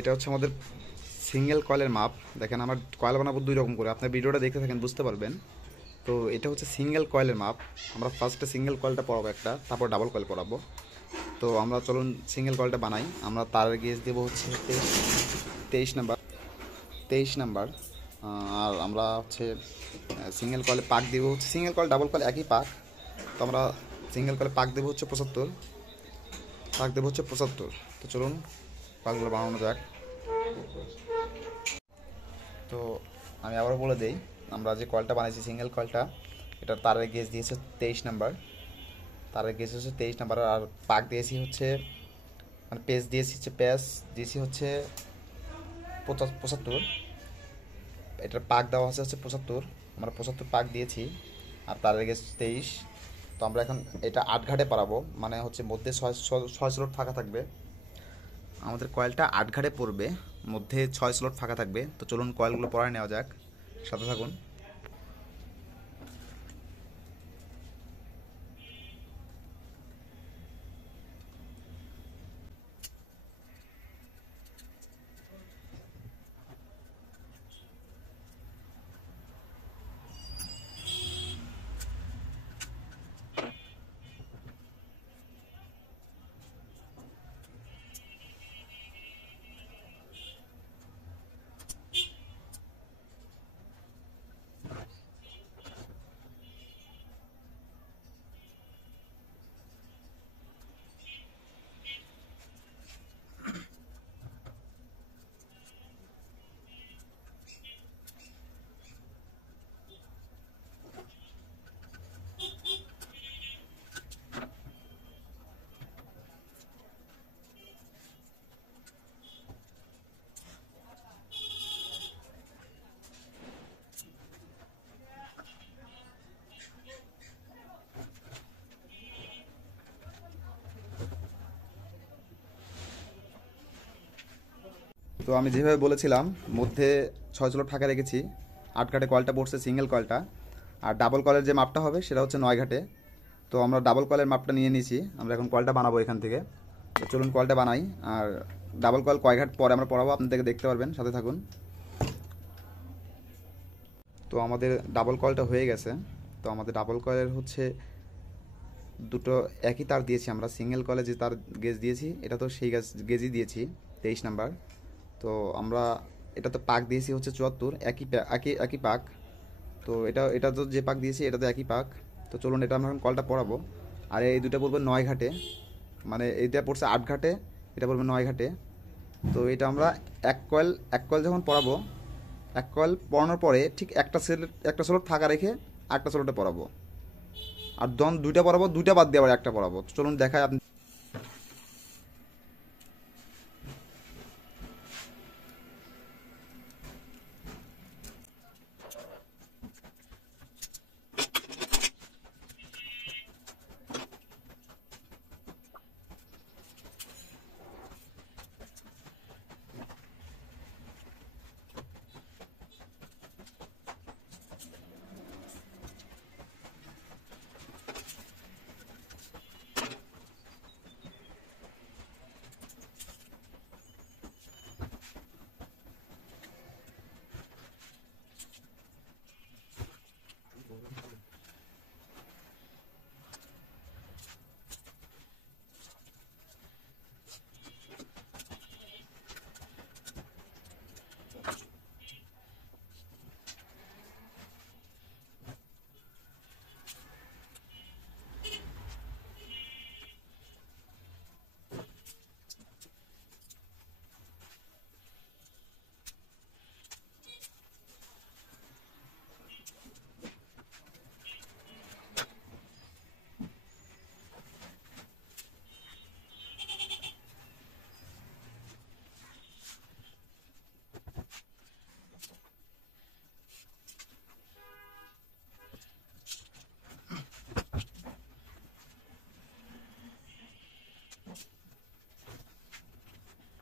এটা হচ্ছে আমাদের সিঙ্গেল কয়েলের মাপ। দেখেন আমার কয়েল বানাবো দুই রকম করে, আপনার ভিডিওটা দেখতে থাকেন বুঝতে পারবেন। তো এটা হচ্ছে সিঙ্গেল কয়েলের মাপ। আমরা ফার্স্টে সিঙ্গেল কয়েলটা পড়াবো একটা, তারপর ডাবল কয়েল পড়াবো। তো আমরা চলুন সিঙ্গেল কয়েলটা বানাই। আমরা তারের গেজ দেবো হচ্ছে 23 নাম্বার। আর আমরা হচ্ছে সিঙ্গেল কয়েলে পাক দেবো হচ্ছে, সিঙ্গেল কয়েল ডাবল কয়েল একই পাক। তো আমরা সিঙ্গেল কয়েলে পাক দেবো হচ্ছে 75। তো চলুন পাকগুলো বানানো যাক। তো আমি আবার বলে দিই, আমরা যে কয়েলটা বানিয়েছি সিঙ্গেল কয়েলটা, এটার তারের গেজ দিয়েছে 23 নাম্বার। তারের গেজ হচ্ছে 23 নাম্বার। আর পাক দিয়েছি হচ্ছে, মানে পেজ দিয়েছি হচ্ছে 75। এটার পাক দেওয়া হচ্ছে 75। আমরা 75 পাক দিয়েছি। আর তারের গেজ 23। তো আমরা এখন এটা 8 ঘাটে পারাবো, মানে হচ্ছে মধ্যে 6 স্লট ফাঁকা থাকবে। আমাদের কয়েলটা 8 ঘাটে পড়বে, মধ্যে 6 স্লট ফাঁকা থাকবে। তো চলুন কয়েলগুলো পরায় নেওয়া যাক, সাথে থাকুন। তো আমি যেভাবে বলেছিলাম, মধ্যে 6 স্লট ফাঁকা রেখেছি। 8 ঘাটে কয়েলটা পড়ছে সিঙ্গেল কয়েলটা। আর ডাবল কয়েলের যে মাপটা হবে সেটা হচ্ছে 9 ঘাটে। তো আমরা ডাবল কয়েলের মাপটা নিয়ে নিয়েছি, আমরা এখন কয়েলটা বানাবো এখান থেকে। তো চলুন কয়েলটা বানাই। আর ডাবল কয়েল কয় ঘাট পরে আমরা পড়াবো, আপনাদেরকে দেখতে পারবেন, সাথে থাকুন। তো আমাদের ডাবল কয়েলটা হয়ে গেছে। তো আমাদের ডাবল কয়েলের হচ্ছে দুটো একই তার দিয়েছি আমরা। সিঙ্গেল কয়েলে যে তার গেজ দিয়েছি, এটা তো সেই গেজই দিয়েছি 23 নাম্বার। তো আমরা এটা তো পাক দিয়েছি হচ্ছে 74, একই পাক। তো এটা তো যে পাক দিয়েছি এটা তো একই পাক। তো চলুন এটা আমরা এখন কলটা পড়াবো। আর এই দুটো পড়বে 9 ঘাটে, মানে এইটা পড়ছে 8 ঘাটে, এটা পড়বে 9 ঘাটে। তো এটা আমরা এক কয়েল যখন পড়াবো, এক কয়েল পড়ানোর পরে ঠিক একটা স্লট ফাঁকা রেখে একটা স্লটে পড়াবো। আর যখন দুইটা পড়াবো, দুইটা বাদ দিয়ে আবার একটা পড়াবো। চলুন দেখায় আপনি।